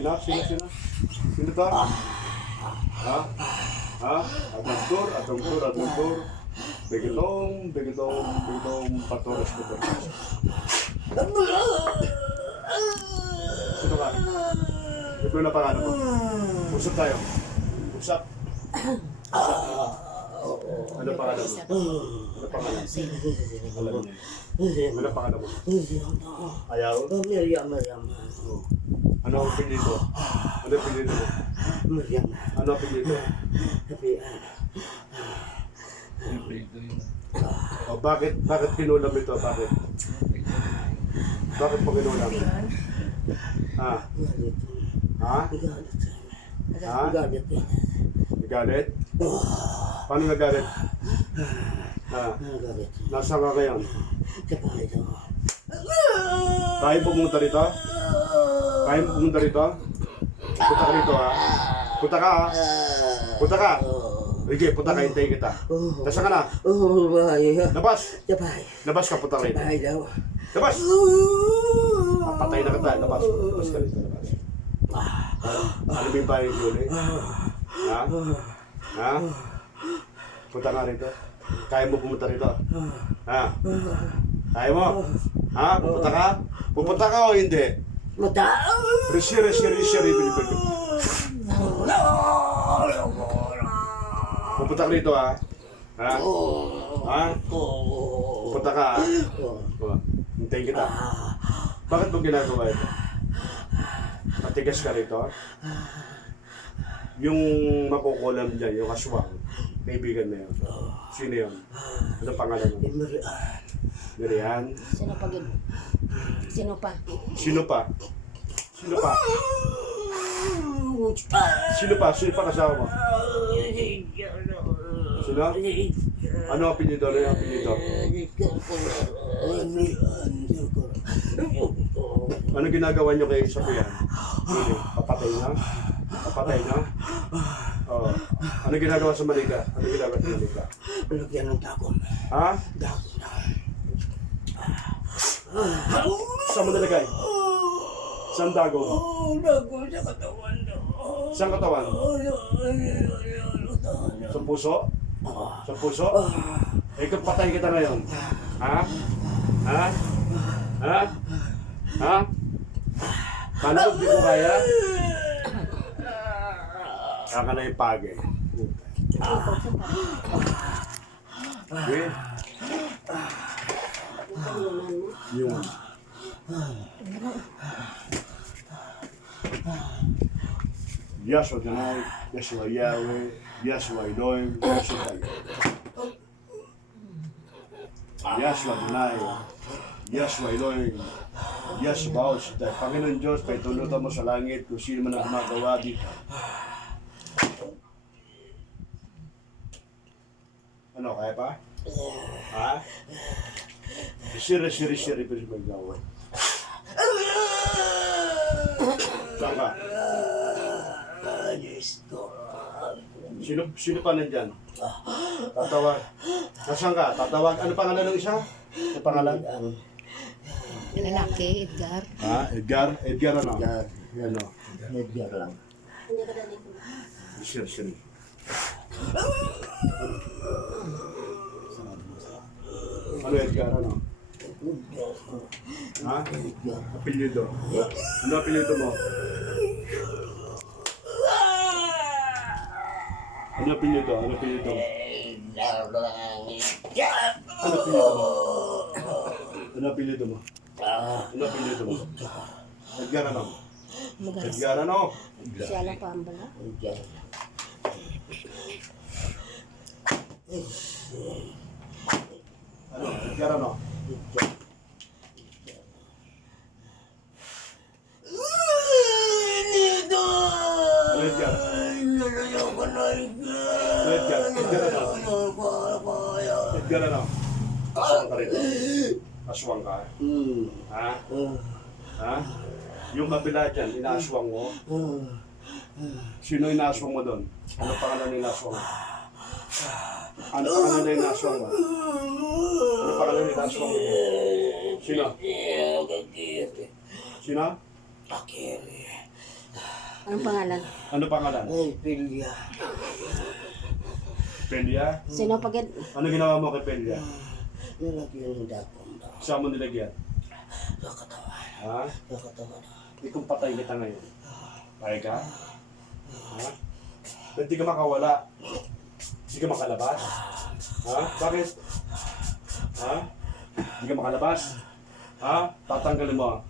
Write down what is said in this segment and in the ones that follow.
Sino? Sino? Sino to? Ha? Ha? Atong tur. Begitong, patoras ko. Sino ka? Ito na pangalan mo. Usap tayo. Usap. Ano pangalan mo? Ano pangalan? Alam niya. Ano pangalan mo? Ayaw? Miriam. Ano ang pinito? Ano ang pinito mo? Miriam. Ano ang pinito? Oh, bakit kinulam ito? Bakit mo kinulam? Ha? Ha? Galit. Nagalit? Paano nagalit? Ha? Nasaan ka ngayon? Kaya mo pumunta rito? Punta ka rito, ha? Punta ka! Sige, punta ka, hintayin kita. Nasaan ka na? Labas! Labas ka, punta ka rito. Labas! Papatay na kita, labas ka rito, labas. Ano ba yung bahay yun eh? Ha? Ha? Punta ka rito? Kaya mo pumunta rito? Ha? Kaya mo? Ha? Pupunta ka? Pupunta ka o hindi? Resi. Pupunta ka rito, ha? Ha? Ha? Pupunta ka, ha? Hintayin kita. Bakit mo ginagawa ito? Matigas ka rito? Yung makukulam dyan, yung aswang, kaibigan na yun. Sino yun? Ano pangalan mo? Miriam? Sino pa yun? Sino pa? Sino pa? Sino pa kasama mo? Sino? Ano ang apelyido? Ano ginagawa nyo kay Sapuyan? Papatay na? Oh. Ano ginagawa sa Malika? Lagyan ng dagom. Ha? Saan mo nalagay? Saan dagom? Dagom sa katawan. Saan katawan? Sa puso? Sa puso? Ikaw patay kita ngayon. Ha? Paano kung di ko kaya? Kaka na yung pagi. Okay? Yung Yahshua Adonai, Yahshua Yahweh, Yahshua Elohim, Yahshua Tayo. Yahshua Adonai, Yahshua Elohim, Yahshua Baal Shaddai. Panginoon Diyos, paitulutan mo sa langit kung sino man ang gumagawa dito. Ano, kaya pa? Ha? Siri pa siya maggawa. Saan ka? Sino pa nandyan? Tatawag. Nasaan ka? Tatawag. Ano pangalan ng isa? Ano pangalan? Lalaki, Edgar. Ha? Edgar? Edgar ano? Ano? Edgar lang. Siri. Ano Edgar ano? Ha? Apelyido. Ano apelyido mo? Ano apelyido? Ano apelyido mo? Ano apelyido mo? Edgar ano? Magalas. Edgar ano? Siya lang pa ang bala. Ano? Edgar ano? Ano Edgar? Edgar ano? Aswang ka rin. Aswang ka. Ha? Ha? Yung kabila dyan, inaaswang mo. Sino inaaswang mo doon? Ano pangalan ng inaaswang mo? Ano pangalan ng inaaswang mo? Ano pangalan ng inaaswang mo? Sino? Sino? Akiri. Anong pangalan? Ano pangalan? Ay, pilya. Pelia? Sino pagid? Ano ginawa mo kay Pelia? Nilagyan ng dakong daw. Saan mo nilagyan? Sa katawan. Ha? Sa katawan. Ikong patay kita ngayon. Payag ka? Ha? Ba't di ka makawala? Di ka makalabas? Ha? Bakit? Ha? Di ka makalabas? Ha? Tatanggalin mo.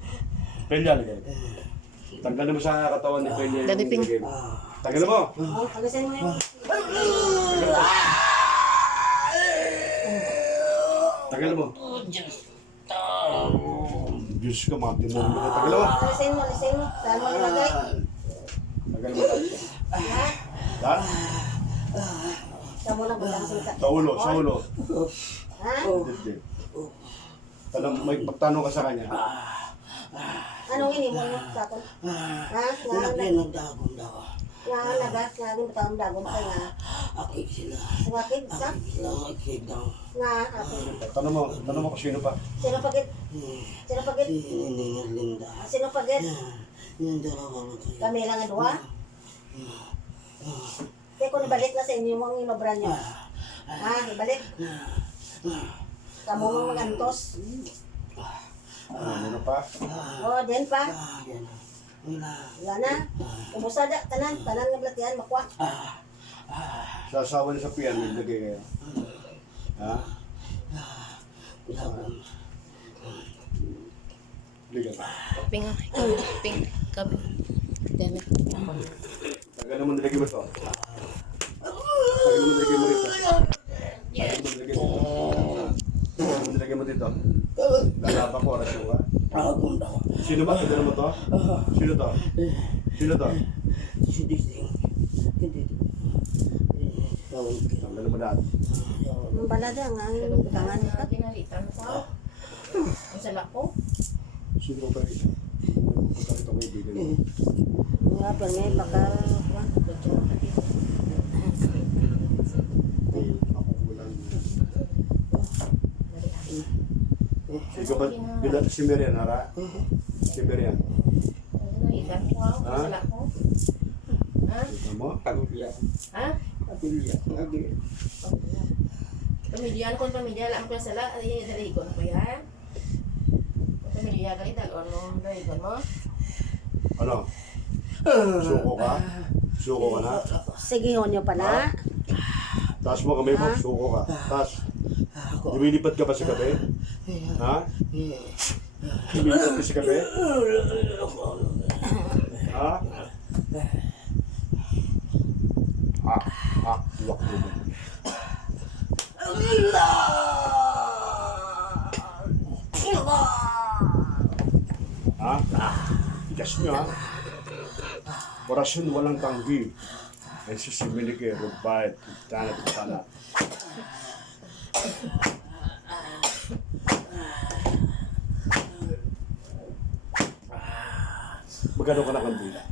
Pelia, lagay. Tanggalin mo sa katawan ni Pelia. Daddy Ping. Tanggalin mo. Oh, pagasin mo yun. Tanggalin mo. Diyos ko, mga tinuloy mo. Tanggalin mo. Alisin mo. Saan mo nilagay? Tanggalin mo lahat. Ha? Lahat? Saan mo lang punta sa Sa ulo, sa ulo. Ha? Dibdib. May magtanong ka sa kanya. Anong ini mo sa akin? Ha? Nilagyan ng dakong daw. Nga nagas, nga rin batang dagong pa nga. Akit sila. Sumakit sa? Akit sila. Akit daw. Nga, ako. Tanong mo kung sino pa. Sino pagid? Sino pagid? Hindi nga linda. Sino pagid? Yung dalawa mo kayo. Kami lang ang duha? Kaya kung ibalik na sa inyo mga inobra nyo. Ha? Ibalik? Kamu mga magantos. Ano pa? O, din pa. Yan. Wala. Wala na. Umusada, tanan nga blatian, makwa. Sa asawa niya sa piyan, may lagay kayo. Ha? Liga ka. Ping, ping, kami. Dami. Tagal mo nilagay mo ito. Tagal mo nilagay mo rito. Tagal mo nilagay mo dito. Tagal mo nilagay mo dito. Lalaba ko, orasyon ka. Dakong daw. Sino ba? Sino mo to? Sino to? Sino to? Si Dising. Hindi. Tawag ka. Tanggal mo lahat. Ang balada nga, ang tangan ka. Ginalitan ko. Ang salak ko. Sino ba ito? Pagkakita ko yung bigay mo. Nga, pero may bakal. Ako kulang. Ikaw ba? Bilang si Merian, hara? Si Merian. Ginalitan ko. Ang salak ko. Ha? Ito mo? Pamilya. Ha? Pamilya. Lagi. Pamilya ko, pamilya. Alam ko yung salak. Ay, daligon ko yan. Pamilya, galit. Daligon mo. Ano? Suko ka? Suko ka na? Sige, nyo pa na. Taas mo kamay mo, suko ka. Taas. Lumilipat ka ba sa gabi? Ha? Lumilipat ka sa gabi? Ha? Luwak mo. Ha? Tigas nyo ha? Orasyon walang tanggi. Ay susimili kayo, rubait, tanat, tanat. Magkano ka na kandila?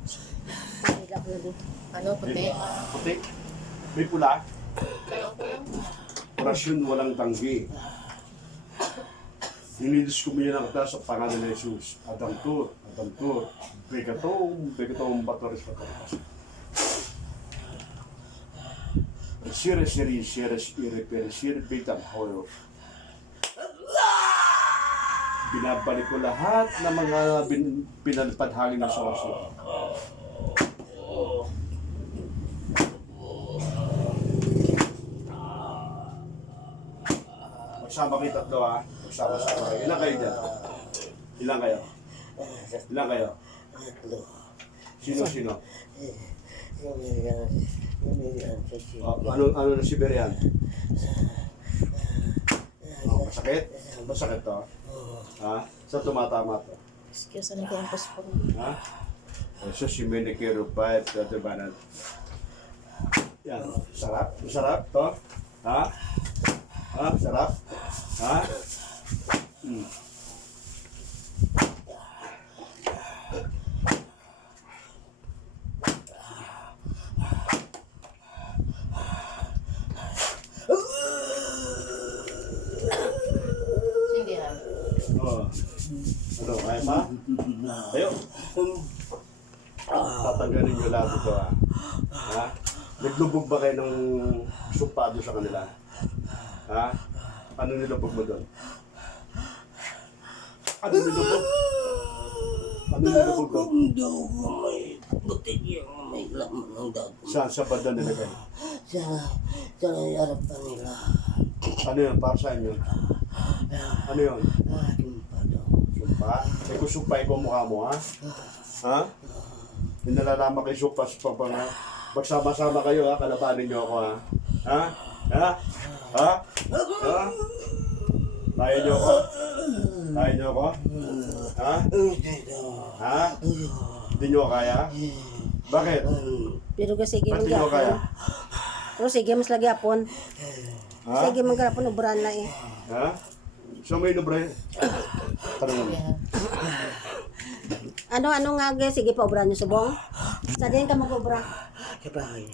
Ano, puti? Puti? May pula? Orasyon walang tanggi. Nilidis ko niya ng atas sa pangalan ni Jesus. Adam Tur, Begatong, Batoris, Batoris. Sires, Betang, Hoyo. Binabalik ko lahat ng mga pinalpadhangin na sa waso. Magsama kayo tatlo ha. Magsama-sama kayo. Ilan kayo dyan? Ilan kayo? Ilan kayo? Tatlo. Sino-sino? Yung Merian. Ano na si Berian? Masakit? Masakit to? Ha? Saan tumatama to? Excuse, ano kayong posporo? Ha? So si Medicare Rupait, Tatabanan. Yan. Sarap? Masarap to? Ha? Ha? Sarap? Ha? Sige ha. Oh. Ano, kaya pa? Tayo. Tatanggalin nyo lahat ito ha. Ha? Naglubog ba kayo ng supado sa kanila? Ha? Ano nilubog mo doon? Ano nilubog? Ano nilubog doon? Kung daw may botelya, may laman ng dago. Saan sa banda nilagay? Sa harapan nila. Ano yun? Para saan yun? Ano yun? Sumpa daw. Sumpa? Eh kung sumpa, ikaw mukha mo ha? Ha? Yung nalalaman kayo sumpa sa na. Magsama-sama kayo ha, kalabanin nyo ako ha. Ha? Ha? Ha? Ha? Kaya nyo ako? Kaya nyo ako? Ha? Ha? Hindi nyo kaya? Bakit? Pero kasi sige Ba't hindi nyo kaya? Pero sige mas lagi apon. Ha? Sige man garapon ubran na eh. Ha? So may nubre? Tanong mo. Ano nga ge sige pa ubran niyo subong. Sa din ka mag-ubra. Sa bahay.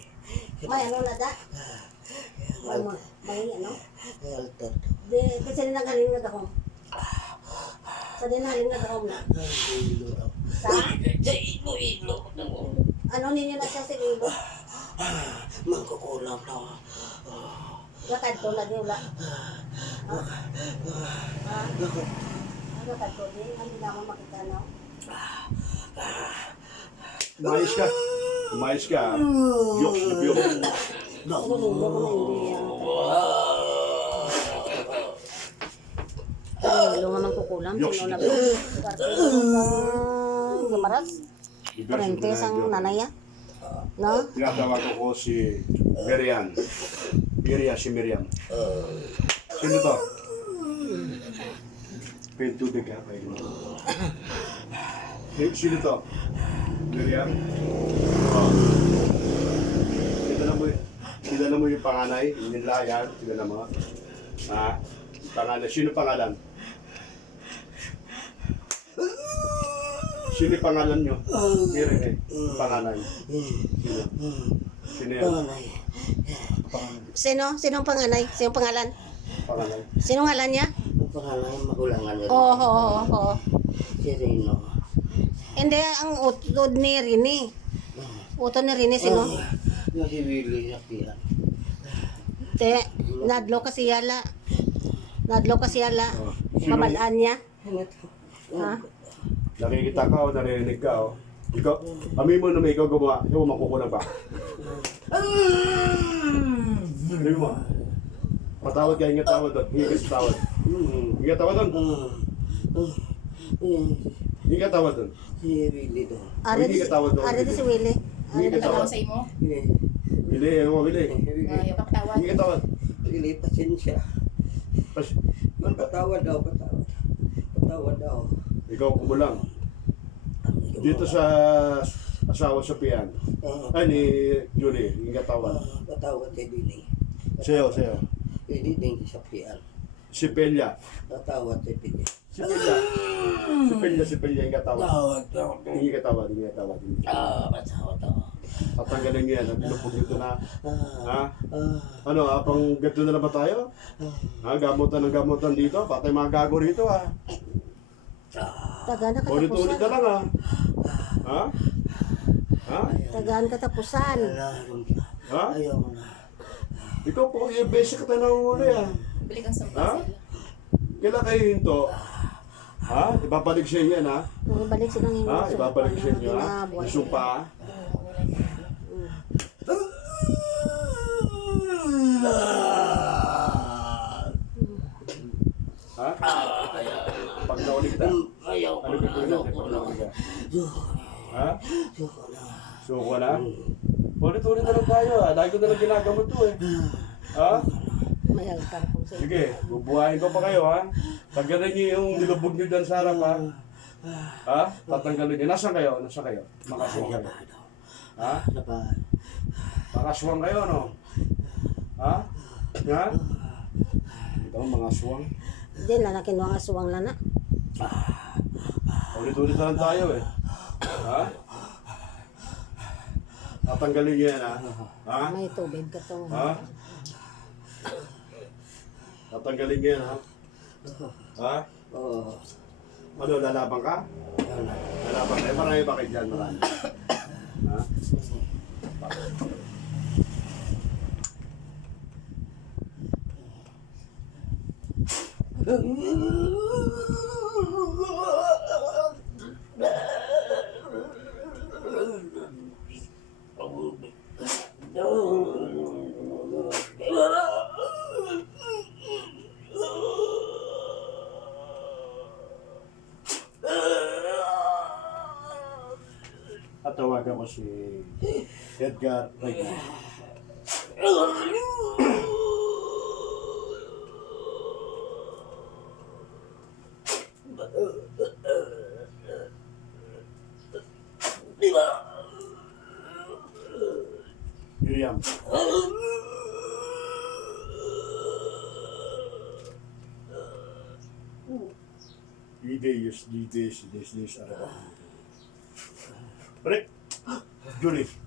May ano na da? May ano? May altar. Di kasi nagaling na ako. Sa din haling na ako na. Ilo daw. Sa Sa ilo. ano ninyo na siya sa ilo? Mangkukulam daw. Lakad to lagi wala. Lakad to din hindi na mo makita na. Umayos ka. Umayos ka. Biyok na biyok. Ano ninyo ko na hindi yan. Ilo nga man kukulam. Sino na ba? Gamaras. Parentes ang nanaya. No? Tinatawag ko si Miriam. Si Miriam. Sino to? Pintudig ka pa yun. Sino to? Miriam? Oh. Kilala mo yung panganay, yung nilayan, kilala mo? Ha? Panganay. Sino pangalan? Sino yung pangalan nyo? Miriam eh. Yung panganay. Sino? Sino yan? Panganay. Sino? Sinong panganay? Sinong pangalan? Panganay. Sinong ngalan niya? Ang panganay, magulangan nila. Oo. Si Rino. Hindi, ang utod ni Rini. Utod ni Rini, sino? Yung si Willie Sakian. Te, nadlo kasi yala. Nadlo kasi yala. Sino? Kamalaan niya. Ha? Nakikita ka o narinig ka o. Ikaw, kami mo na may ikaw gumawa. Ikaw makukunan ba? Sabi mo. Patawad ka, hinga tawad doon. Hinga ka sa tawad. Hinga tawad doon. Hinga tawad doon. Si Willie doon. Hindi ka tawad doon. Ari di si Willie. Hindi ka Tawag tawad. sa imo. Hindi, ano mo, Bili. Yung kapatawad. Hindi ka tawad. Willie, pasensya. Pas, Patawad daw. Patawad daw. ikaw kumulang. Dito sa asawa sa Pian. Ay, ni Julie. Hinga tawad. Patawad kay Dini. Sayo. Kay Dini sa Pian. Si Pelia. Patawad kay Pili. Si Pelia, hinga tawad. Hinga tawad. Patawad daw. Tatanggalin niyo yan. Naglupog nito na. Ha? Ano, pang gato na ba tayo? Ha? Gamutan dito. Patay mga gago rito ha. Tagaan na Ulit-ulit na katapusan. lang ha. Ha? Ha? Tagaan katapusan. Ha? Ayaw mo na. Ikaw po, yung basic ka tayo nangunguli ha. Bili kang Ha? sumpa sila. Kailan kayo hinto? Ha? Ibabalik sa inyo yan ha? Ibalik silang yung Ha? Ibabalik sa inyo ha? ginabuhat Yung supa ha? Ha? Pag naulit kita, Ayaw ano gagawin natin pag naulit ka? Ha? Suko na? Ulit-ulit na lang tayo ha. Lagi ko na lang ginagamot to eh. Ha? May altar kung sa Sige, bubuhayin ko pa kayo ha. Tanggalin niyo yung nilubog niyo dyan sa harap ha. Ha? Tatanggalin niyo. Nasaan kayo? Nasaan kayo? Makaswang kayo. Ha? Laban. Makaswang kayo no? Ha? Ha? Ito mga aswang. Hindi na nakinuha ang aswang lana. Ulit-ulit na lang tayo eh. Ha? Tatanggalin niyo yan ha. Ha? May tubig ka to. Ha? Tatanggalin niyo yan ha. Ha? Oo. Ano, lalaban ka? Lalaban kayo. Marami ba kayo dyan? Marami. At tawagan ko si Edgar Reyna. Miriam. This, ano ba? Balik! Julie.